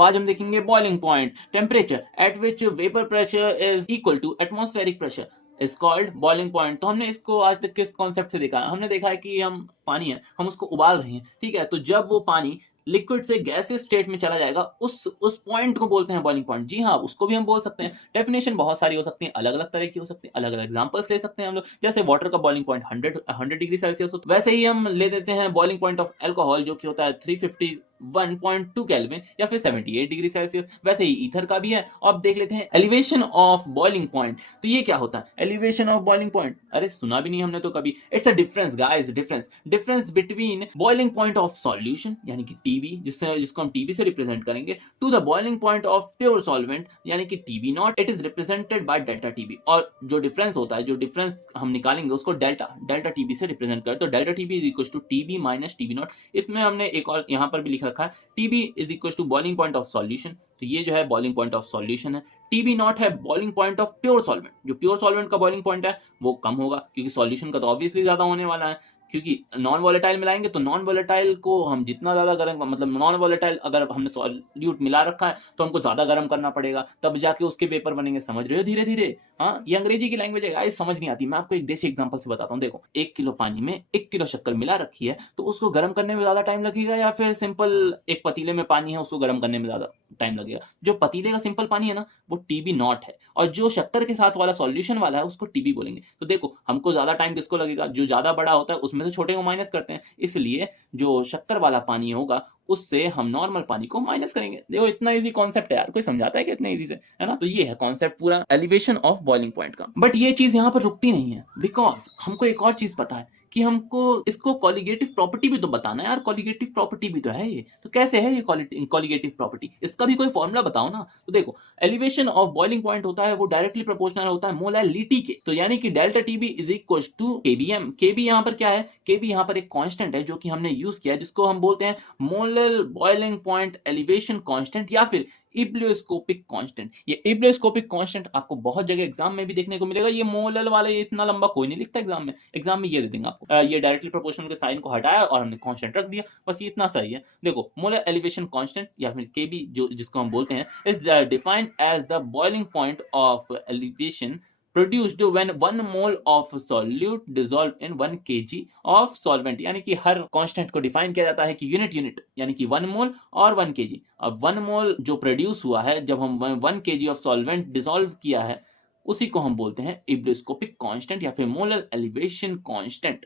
आज हम देखेंगे boiling point temperature at which vapour pressure is equal to atmospheric pressure is called boiling point. तो हमने इसको आज तक किस कॉन्सेप्ट से देखा है? हमने देखा है कि हम पानी है, हम उसको उबाल रहे हैं, ठीक है। तो जब वो पानी लिक्विड से गैसियस स्टेट में चला जाएगा, उस पॉइंट को बोलते हैं बॉइलिंग पॉइंट। जी हाँ, उसको भी हम बोल सकते हैं। डेफिनेशन बहुत सारी हो सकती है, अलग अलग तरह की हो सकती है, अलग अलग एग्जांपल्स ले सकते हैं हम लोग। जैसे वाटर का बॉइलिंग पॉइंट 100 डिग्री सेल्सियस होता है, वैसे ही हम ले देते हैं बॉइलिंग पॉइंट ऑफ अल्कोहल जो कि होता है 351.2 केल्विन या फिर 78 डिग्री सेल्सियस। वैसे ही ईथर का भी है। और अब देख लेते हैं एलिवेशन ऑफ बॉइलिंग पॉइंट। तो ये क्या होता है एलिवेशन ऑफ बॉइलिंग पॉइंट? अरे सुना भी नहीं हमने तो कभी। It's a difference guys, difference between boiling point of solution यानी कि टीबी, जिसको हम टीबी से रिप्रेजेंट करेंगे, to the boiling point of pure solvent यानी कि TB naught. It is represented by delta TB. और जो डिफरेंस होता है, जो डिफरेंस हम निकालेंगे उसको डेल्टा टीबी से रिप्रेजेंट करें। तो delta TB is equal to TB minus TB naught. इसमें हमने एक और यहाँ पर भी लिख रखा है, TB is equal to boiling point of solution. तो ये जो है बॉइलिंग पॉइंट ऑफ सॉल्यूशन है। टीबी नॉट है boiling point of pure solvent. जो प्योर सॉल्वेंट का बॉइलिंग पॉइंट है वो कम होगा, क्योंकि सॉल्यूशन का तो ऑब्वियसली ज्यादा होने वाला है। क्योंकि नॉन वोलेटाइल मिलाएंगे तो नॉन वोलेटाइल को हम जितना ज्यादा गर्म, मतलब नॉन वोलेटाइल अगर हमने सॉल्यूट मिला रखा है तो हमको ज्यादा गर्म करना पड़ेगा, तब जाके उसके पेपर बनेंगे। समझ रहे हो धीरे धीरे? हाँ, ये अंग्रेजी की लैंग्वेज है गाइस, समझ नहीं आती। मैं आपको एक देसी एग्जांपल से बताता हूँ। देखो, 1 किलो पानी में 1 किलो शक्कर मिला रखी है, तो उसको गर्म करने में ज्यादा टाइम लगेगा या फिर सिंपल एक पतीले में पानी है उसको गर्म करने में ज्यादा टाइम लगेगा? जो पतीले का सिंपल पानी है ना, वो टीबी नॉट है, और जो शक्कर के साथ वाला सॉल्यूशन वाला है उसको टीबी बोलेंगे। तो देखो, हमको ज्यादा टाइम किसको लगेगा? जो ज्यादा बड़ा होता है उसमें से छोटे को माइनस करते हैं, इसलिए जो शक्कर वाला पानी होगा उससे हम नॉर्मल पानी को माइनस करेंगे। देखो, इतना इजी कॉन्सेप्ट है यार, कोई समझाता है कि इतना इजी से, है ना? तो ये है कॉन्सेप्ट पूरा एलिवेशन ऑफ बॉइलिंग पॉइंट का। बट ये चीज यहाँ पर रुकती नहीं है, बिकॉज हमको एक और चीज पता है कि हमको इसको कॉलिगेटिव प्रॉपर्टी भी तो बताना है यार। कॉलिगेटिव प्रॉपर्टी भी तो है ये। तो कैसे है ये कॉलिगेटिव प्रॉपर्टी? इसका भी कोई फॉर्मूला बताओ ना। तो देखो, एलिवेशन ऑफ बॉइलिंग पॉइंट होता है वो डायरेक्टली प्रोपोर्शनल होता है मोलैलिटी के। तो यानी कि delta TB is equal to KBM. KB यहाँ पर क्या है? केबी यहाँ पर एक कांस्टेंट है जो कि हमने यूज किया है, जिसको हम बोलते हैं molar boiling point elevation constant या फिर इब्लियोस्कोपिक कांस्टेंट। ये इब्लियोस्कोपिक कांस्टेंट आपको बहुत जगह एग्जाम में भी देखने को मिलेगा। ये मोलर वाले ये इतना लंबा कोई नहीं लिखता एग्जाम में। एग्जाम में ये दे देंगे आपको, ये डायरेक्टली प्रोपोर्शनल के साइन को हटाया और हमने कांस्टेंट रख दिया, बस ये इतना सही है। देखो, मोलर एलिवेशन कांस्टेंट या फिर केबी जो जिसको हम बोलते हैं is defined as the boiling point of elevation produced when 1 mole of solute dissolved in 1 kg of solvent। यानी कि हर कांस्टेंट को डिफाइन किया जाता है कि यूनिट यानी कि 1 मोल और 1 केजी। अब 1 मोल जो प्रोड्यूस हुआ है जब हम 1 केजी ऑफ सॉल्वेंट डिसॉल्व किया है, उसी को हम बोलते हैं इब्लियोस्कोपिक कांस्टेंट या फिर मोलर एलिवेशन कांस्टेंट।